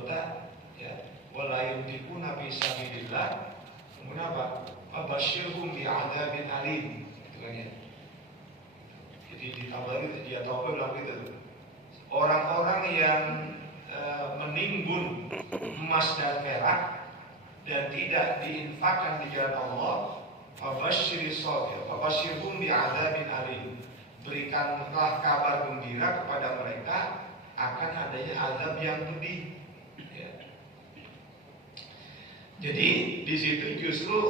anggota, ya, wala yunfiquna fi sabilillah. Kemudian apa? Fabasyirhum bi'adzabin alim. Itu kan ya. Jadi di Tabari dia tahu bilang gitu. Orang-orang yang menimbun emas dan perak dan tidak diinfakkan di jalan Allah, fabasyirhum bi'adzabin alim. Berikanlah kabar gembira kepada mereka akan adanya azab yang pedih. Ya. Jadi di situ justru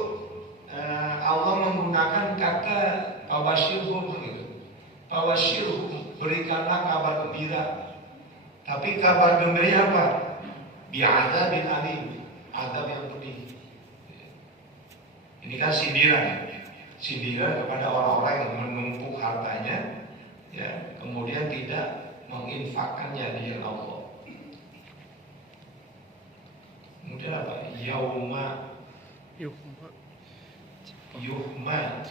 Allah menggunakan kata fabasyirhum gitu. Fabasyirhum, berikanlah kabar gembira. Tapi kabar gembira apa? Bi'adzabin alim, azab yang pedih. Ini kan sindiran kepada orang-orang yang menumpuk hartanya, ya, kemudian tidak menginfakkannya di jalan Allah. Kemudian apa? Yuhma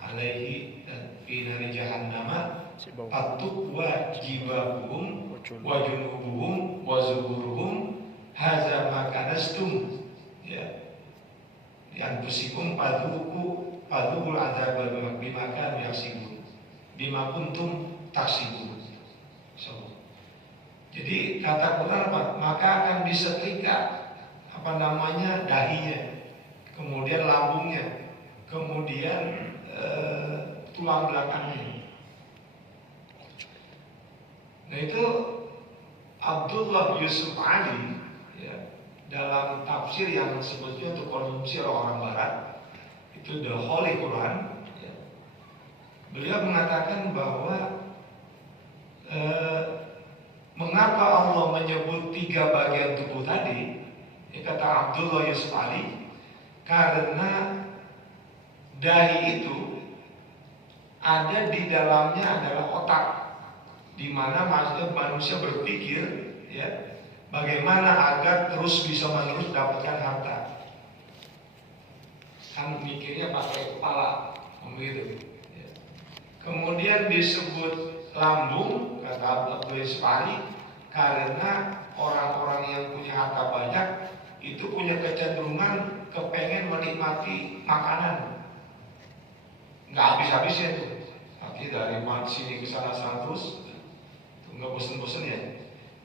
alaihi fi nari jahannama atukwa jibahuhum wa junubuhum wa zuhuruhum hadza ma kanastum, ya, di anfusikum padukul adzab bima kanu yaksibun bima kuntum taksibun. Jadi kata Quran apa? Maka akan disetrika dahinya, kemudian lambungnya, kemudian tulang belakangnya. Nah itu Abdullah Yusuf Ali, ya, dalam tafsir yang sebetulnya untuk konsumsi orang Barat, itu The Holy Quran, ya, beliau mengatakan bahwa mengapa Allah menyebut 3 bagian tubuh tadi, ya, kata Abdullah Yusuf Ali, karena dahi itu ada di dalamnya adalah otak, di mana manusia berpikir, ya, bagaimana agar terus bisa menerus dapatkan harta. Kan mikirnya pakai kepala, begitu. Ya. Kemudian disebut lambung, kata Abdul Yusufali, karena orang-orang yang punya harta banyak itu punya kecenderungan kepengen menikmati makanan, nggak habis-habisnya tuh. Nanti dari sini ke sana terus, nggak bosen-bosen ya.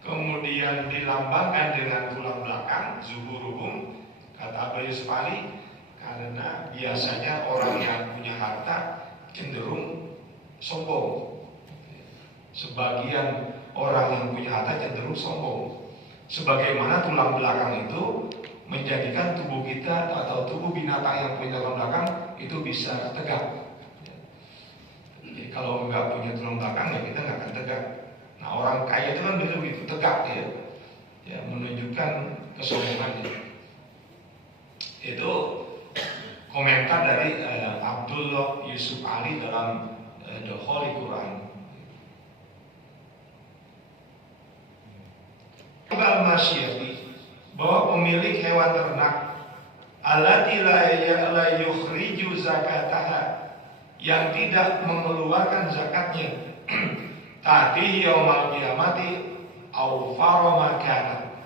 Kemudian dilambangkan dengan tulang belakang, zuhuruhum, kata Abdul Yusufali, karena biasanya orang yang punya harta cenderung sombong. Sebagian orang yang punya harta cenderung sombong. Sebagaimana tulang belakang itu menjadikan tubuh kita atau tubuh binatang yang punya tulang belakang itu bisa tegak. Jadi kalau nggak punya tulang belakang ya kita nggak akan tegak. Nah orang kaya itu kan begitu tegak ya, ya, menunjukkan kesombongannya. Itu komentar dari Abdullah Yusuf Ali dalam The Holy Quran. Al-Masyiyati, bahwa pemilik hewan ternak allati la yukhriju zakataha, yang tidak mengeluarkan zakatnya, tadi yaumal qiyamati au farama kana,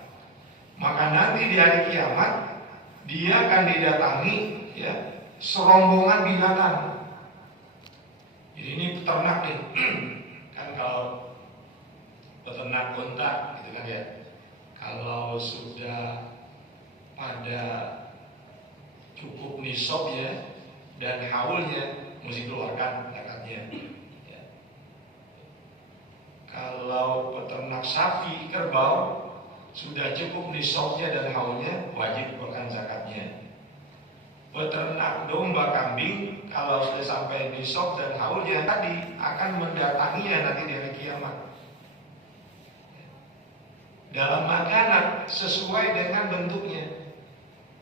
maka nanti di hari kiamat dia akan didatangi, ya, serombongan binatang. Jadi ini peternak nih. Kan kalau peternak unta gitu kan ya, kalau sudah pada cukup nisab ya dan haulnya mesti keluarkan zakatnya. Ya. Kalau peternak sapi, kerbau sudah cukup nisabnya dan haulnya, wajib keluarkan zakatnya. Peternak domba, kambing, kalau sudah sampai nisab dan haulnya tadi akan mendatanginya nanti di hari kiamat. Dalam makanan sesuai dengan bentuknya.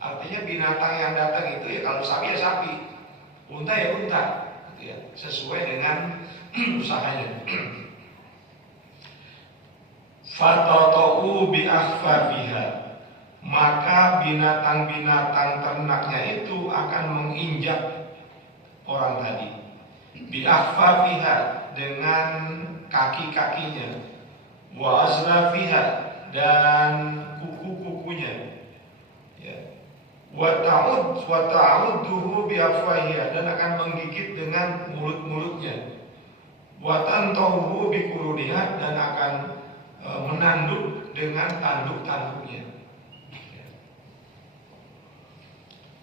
Artinya binatang yang datang itu ya kalau sapi ya sapi, unta ya unta, gitu ya, sesuai dengan usahanya. Fatotau bi akhfafiha, maka binatang-binatang ternaknya itu akan menginjak orang tadi. Bi akhfafiha, dengan kaki-kakinya. Wa azlafiha, dan kuku kuku-kukunya, ya. Wa ta'udduhu bi afwahiha, dan akan menggigit dengan mulut-mulutnya. Wa tantahu bi quruniha, dan akan menanduk dengan tanduk-tanduknya.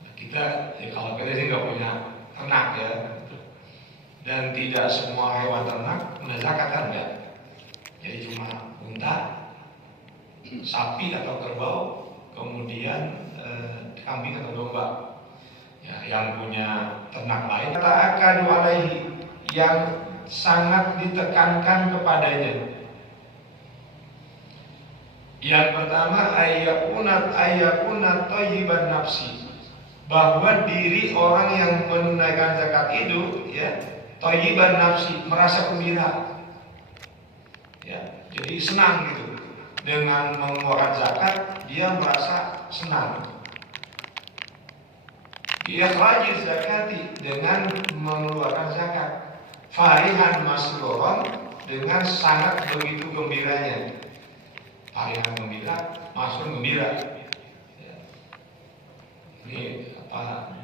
Nah, kita kalau kita sih nggak punya ternak ya, dan tidak semua hewan ternak punya zakat kan enggak. Jadi cuma unta, sapi atau kerbau, kemudian kambing atau domba. Ya, yang punya ternak lain ta'akadu alaihi, yang sangat ditekankan kepadanya. Yang pertama ayyakuna thayyiban nafsi, bahwa diri orang yang menunaikan zakat itu ya thayyiban nafsi, merasa gembira. Ya, jadi senang gitu. Dengan mengeluarkan zakat dia merasa senang. Dia rajin zakati, dengan mengeluarkan zakat. Farihan masruron, dengan sangat begitu gembiranya. Farihan gembira, masrur gembira. Ya. Ini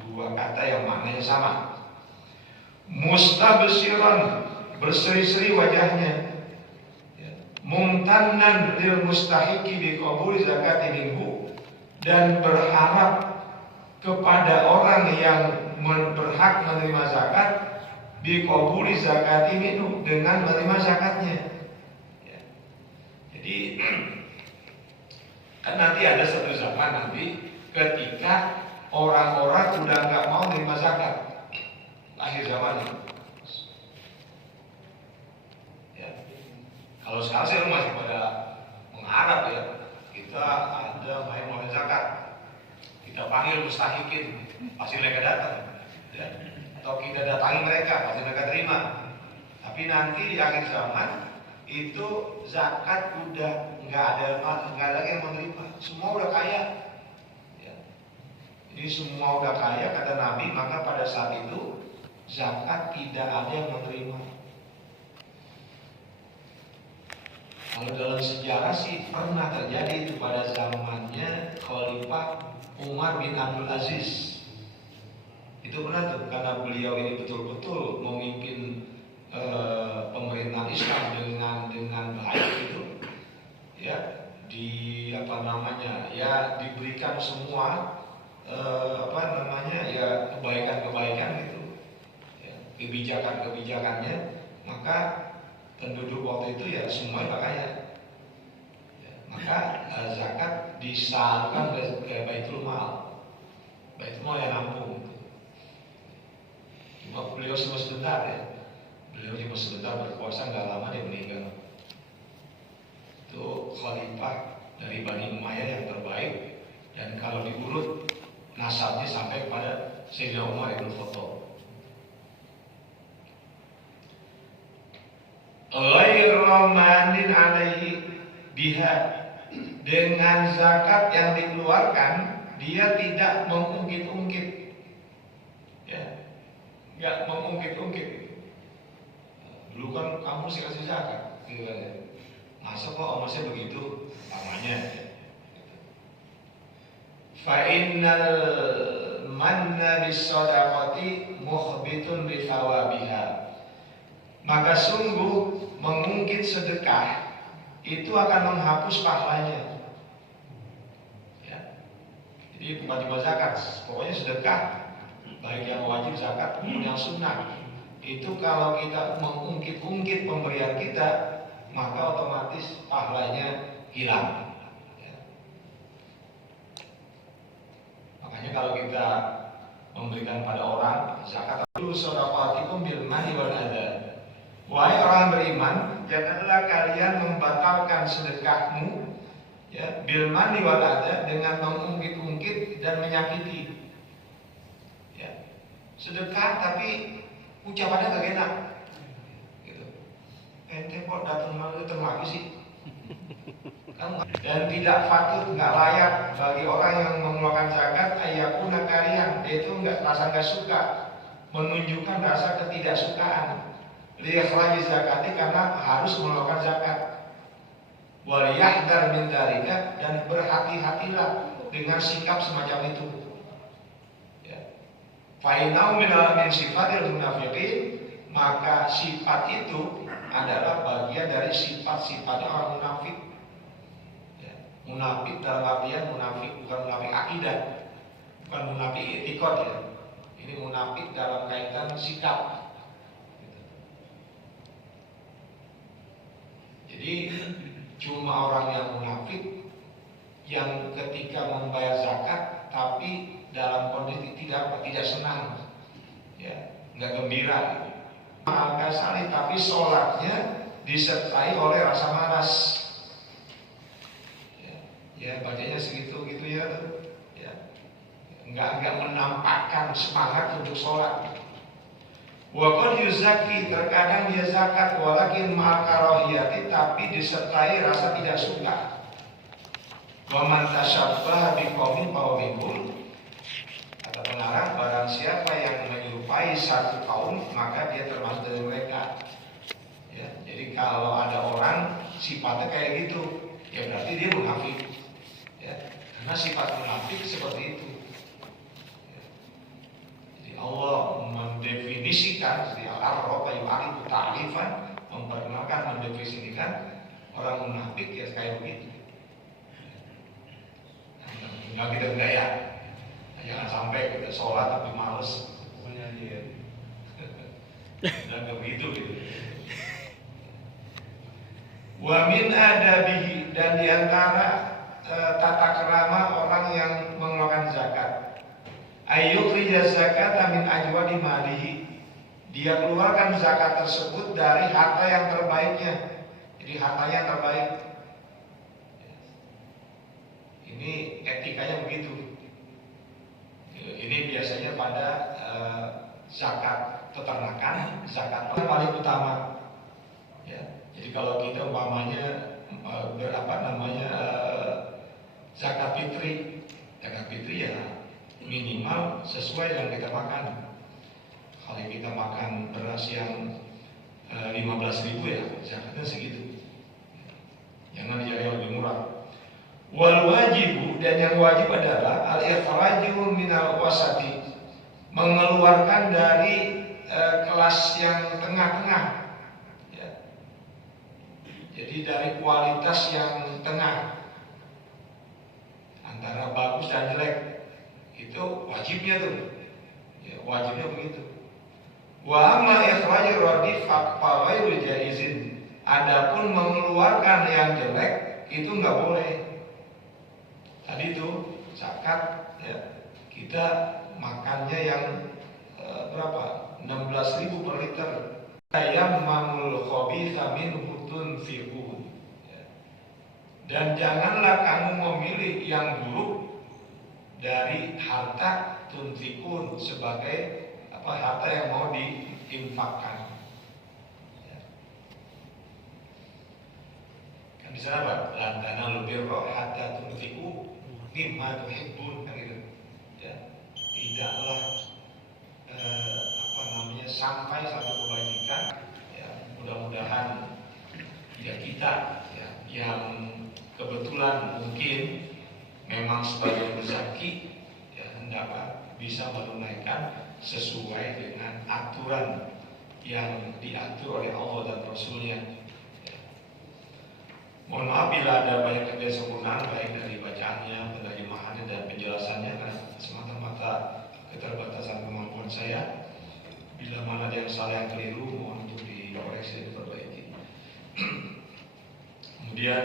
dua kata yang maknanya sama. Mustabshiran, berseri-seri wajahnya. Mumtannan lil mustahiqi bi qabul zakati minhu, dan berharap kepada orang yang berhak menerima zakat bi qabul zakati minhu, dengan menerima zakatnya. Ya. Jadi kan nanti ada satu zaman nanti ketika orang-orang sudah nggak mau menerima zakat, akhir zaman itu. Kalau sekarang saya masih pada mengharap ya, kita ada main modal zakat, kita panggil mustahikin, pasti mereka datang, ya. Atau kita datangi mereka, pasti mereka terima. Tapi nanti di akhir zaman itu zakat udah nggak lagi yang menerima, semua udah kaya. Ya. Jadi semua udah kaya kata Nabi, maka pada saat itu zakat tidak ada yang menerima. Kalau dalam sejarah sih pernah terjadi itu pada zamannya Khalifah Umar bin Abdul Aziz. Itu pernah tuh, karena beliau ini betul-betul memimpin pemerintahan Islam dengan baik itu, ya diberikan semua kebaikan-kebaikan itu, ya, kebijakan-kebijakannya, maka penduduk waktu itu ya semuanya kaya. Ya, maka zakat disalurkan ke Baitul Mal. Baitul Mal yang nampung. Cuma beliau cuma sebentar ya. Beliau cuma sebentar berkuasa, nggak lama dia meninggal. Itu khalifah dari Bani Umayyah yang terbaik, dan kalau diurut nasabnya sampai kepada Sayyidina Umar bin Khattab. Ghairu manin alaihi biha, dengan zakat yang dikeluarkan dia tidak mengungkit-ungkit, ya, nggak mengungkit-ungkit. Dulu kan kamu sih kasih zakat, gitu kan ya. Masa kok omasnya begitu, namanya. Fa innal manna bis-shadaqati mukhbitun bi thawabiha, maka sungguh mengungkit sedekah itu akan menghapus pahalanya. Ya. Jadi bukan cuma zakat, pokoknya sedekah, baik yang wajib zakat maupun yang sunnah, itu kalau kita mengungkit-ungkit pemberian kita, maka otomatis pahalanya hilang. Ya. Makanya kalau kita memberikan pada orang zakat, itu shadaqatikum bil mani wal adha. Wahai orang beriman, janganlah kalian membatalkan sedekahmu, ya, bil mani wal adha, dengan mengungkit-ungkit dan menyakiti. Ya. Sedekah tapi ucapannya gak enak. Gitu. Ente kok datang malu lagi sih? Dan tidak patut, nggak layak bagi orang yang mengeluarkan zakat ayyakuna karihan, yaitu nggak suka, menunjukkan rasa ketidaksukaan. Liakhlaji zakati, karena harus mengeluarkan zakat. Waliyahdar min dzalika, dan berhati-hatilah dengan sikap semacam itu. Ya. Fa innahu min sifatil munafiqin, maka sifat itu adalah bagian dari sifat-sifatnya orang munafik. Ya. Munafik dalam artian munafik bukan munafik akidah, bukan munafik i'tiqad ya. Ini munafik dalam kaitan sikap. Jadi cuma orang yang munafik yang ketika membayar zakat tapi dalam kondisi tidak senang, ya, nggak gembira. Al-Kasali, tapi sholatnya disertai oleh rasa malas. Ya bacanya segitu gitu ya, nggak menampakkan semangat untuk sholat. Wa qad yuzaki, terkadang dia zakat walakin ma'al karahiyati, tapi disertai rasa tidak suka. Wa man tashabbaha biqaumin fahuwa minhum, kata pengarang, barang siapa yang menyerupai satu kaum maka dia termasuk dari mereka. Ya, jadi kalau ada orang sifatnya kayak gitu, ya berarti dia munafik. Ya, karena sifat munafik seperti itu. Allah mendefinisikan di al-arroba yu'arifu ta'rifan, memperkenalkan, mendefinisikan orang munafik ya kayak begitu. Enggak kita gaya, jangan sampai kita sholat tapi males, pokoknya dia enggak begitu gitu. Wa min adabihi, dan diantara tata kerama orang yang mengeluarkan zakat, ayyukhrija zakata min ajwadi malihi, dia keluarkan zakat tersebut dari harta yang terbaiknya. Jadi hartanya yang terbaik. Ini etikanya begitu. Ini biasanya pada zakat peternakan, zakat paling utama. Ya. Jadi kalau kita umpamanya zakat fitri ya minimal sesuai yang kita makan. Kalau kita makan beras yang 15.000 ya zakatnya segitu. Jangan cari yang lebih murah. Wal wajibu, dan yang wajib adalah al-ikhraju minal wasati, mengeluarkan dari kelas yang tengah-tengah. Ya. Jadi dari kualitas yang tengah, antara bagus dan jelek. Itu wajibnya tuh, ya, wajibnya begitu. Wa amma ikhrajur radif fa ghairu jaizin, adapun mengeluarkan yang jelek itu nggak boleh. Tadi itu zakat ya, kita makannya yang berapa? 16.000 per liter. Tayammamul khabitha minhu tunfiqun. Dan janganlah kamu memilih yang buruk dari harta tunfikun, sebagai harta yang mau diinfakkan. Ya. Kan di sana Pak, lantana lebih roh harta tunfiku mimma tuhibbun, kan gitu. Ya. Tidaklah sampai satu kebajikan. Ya. Mudah-mudahan ya kita ya, yang kebetulan mungkin memang sebagai rezeki ya hendaklah bisa menunaikan sesuai dengan aturan yang diatur oleh Allah dan Rasulnya. Ya. Mohon maaf bila ada banyak ketidaksempurnaan baik dari bacaannya, penerjemahannya dan penjelasannya, karena semata-mata keterbatasan kemampuan saya. Bila mana ada yang salah yang keliru, mohon untuk dikoreksi dan diperbaiki. Kemudian